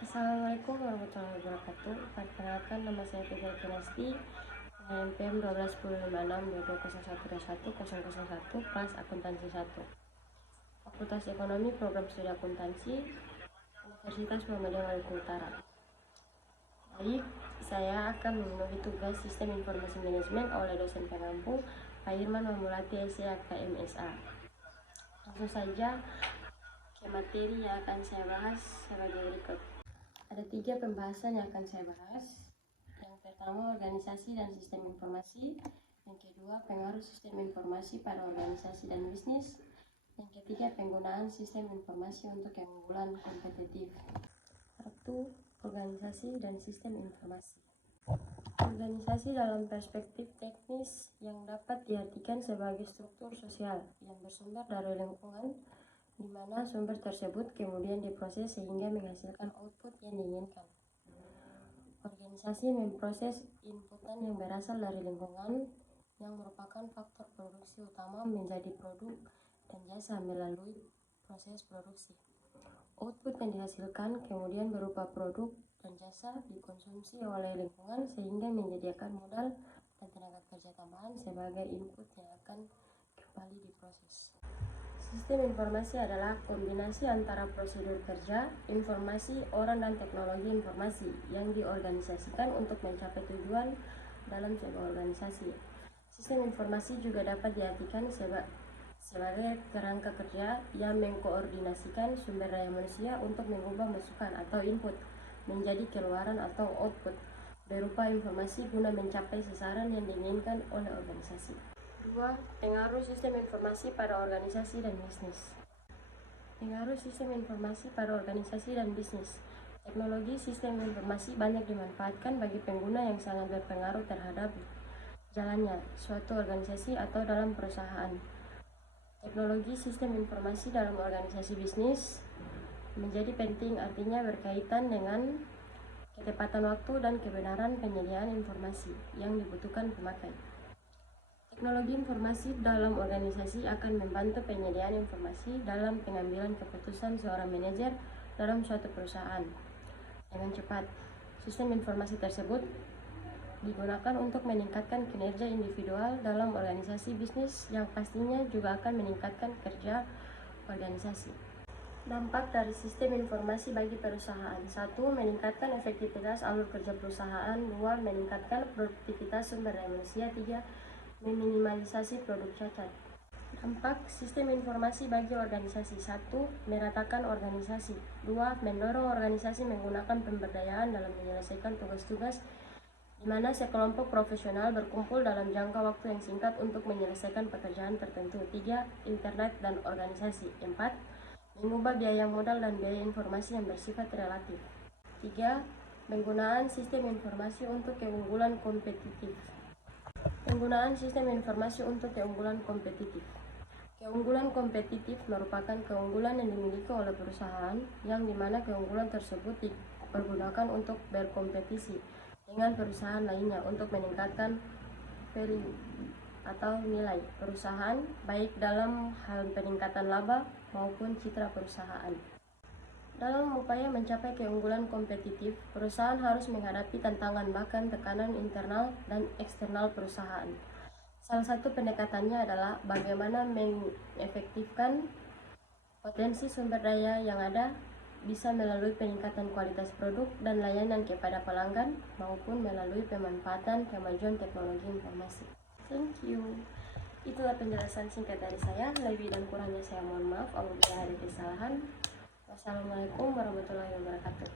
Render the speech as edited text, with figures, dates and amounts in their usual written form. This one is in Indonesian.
Assalamualaikum warahmatullahi wabarakatuh. Perkenalkan, nama saya Fitri Kinasti, NPM 121056220121 kelas akuntansi 1, Fakultas Ekonomi, Program Studi Akuntansi, Universitas Muhammadiyah Maluku Utara. Baik, saya akan memenuhi tugas Sistem Informasi Manajemen oleh dosen pengampu Pak Irman Mamulati SCAK MSA. Langsung saja ke materi yang akan saya bahas sebagai berikut. Ada 3 pembahasan yang akan saya bahas. Yang pertama, organisasi dan sistem informasi. Yang kedua, pengaruh sistem informasi pada organisasi dan bisnis. Yang ketiga, penggunaan sistem informasi untuk keunggulan kompetitif. 1. Organisasi dan sistem informasi. Organisasi dalam perspektif teknis yang dapat diartikan sebagai struktur sosial yang bersumber dari lingkungan, di mana sumber tersebut kemudian diproses sehingga menghasilkan output yang diinginkan. Organisasi memproses inputan yang berasal dari lingkungan yang merupakan faktor produksi utama menjadi produk dan jasa melalui proses produksi. Output yang dihasilkan kemudian berupa produk dan jasa dikonsumsi oleh lingkungan sehingga menyediakan modal dan tenaga kerja tambahan sebagai input yang akan kembali diproses. Sistem informasi adalah kombinasi antara prosedur kerja, informasi, orang, dan teknologi informasi yang diorganisasikan untuk mencapai tujuan dalam sebuah organisasi. Sistem informasi juga dapat diartikan sebagai kerangka kerja yang mengkoordinasikan sumber daya manusia untuk mengubah masukan atau input menjadi keluaran atau output berupa informasi guna mencapai sasaran yang diinginkan oleh organisasi. 2. Pengaruh sistem informasi pada organisasi dan bisnis. Pengaruh sistem informasi pada organisasi dan bisnis. Teknologi sistem informasi banyak dimanfaatkan bagi pengguna yang sangat berpengaruh terhadap jalannya suatu organisasi atau dalam perusahaan. Teknologi sistem informasi dalam organisasi bisnis menjadi penting, artinya berkaitan dengan ketepatan waktu dan kebenaran penyediaan informasi yang dibutuhkan pemakai. Teknologi informasi dalam organisasi akan membantu penyediaan informasi dalam pengambilan keputusan seorang manajer dalam suatu perusahaan dengan cepat. Sistem informasi tersebut digunakan untuk meningkatkan kinerja individual dalam organisasi bisnis yang pastinya juga akan meningkatkan kerja organisasi. Dampak dari sistem informasi bagi perusahaan. 1. Meningkatkan efektivitas alur kerja perusahaan. 2. Meningkatkan produktivitas sumber daya manusia. 3. Meminimalisasi produk cacat. Dampak sistem informasi bagi organisasi. 1. Meratakan organisasi. 2. Mendorong organisasi menggunakan pemberdayaan dalam menyelesaikan tugas-tugas di mana sekelompok profesional berkumpul dalam jangka waktu yang singkat untuk menyelesaikan pekerjaan tertentu. 3. Internet dan organisasi. 4. Mengubah biaya modal dan biaya informasi yang bersifat relatif. 3. Penggunaan sistem informasi untuk keunggulan kompetitif. Penggunaan sistem informasi untuk keunggulan kompetitif. Keunggulan kompetitif merupakan keunggulan yang dimiliki oleh perusahaan yang dimana keunggulan tersebut dipergunakan untuk berkompetisi dengan perusahaan lainnya untuk meningkatkan value atau nilai perusahaan baik dalam hal peningkatan laba maupun citra perusahaan. Dalam upaya mencapai keunggulan kompetitif, perusahaan harus menghadapi tantangan bahkan tekanan internal dan eksternal perusahaan. Salah satu pendekatannya adalah bagaimana mengefektifkan potensi sumber daya yang ada, bisa melalui peningkatan kualitas produk dan layanan kepada pelanggan maupun melalui pemanfaatan kemajuan teknologi informasi. Thank you. Itulah penjelasan singkat dari saya. Lebih dan kurangnya saya mohon maaf apabila ada kesalahan. Wassalamualaikum warahmatullahi wabarakatuh.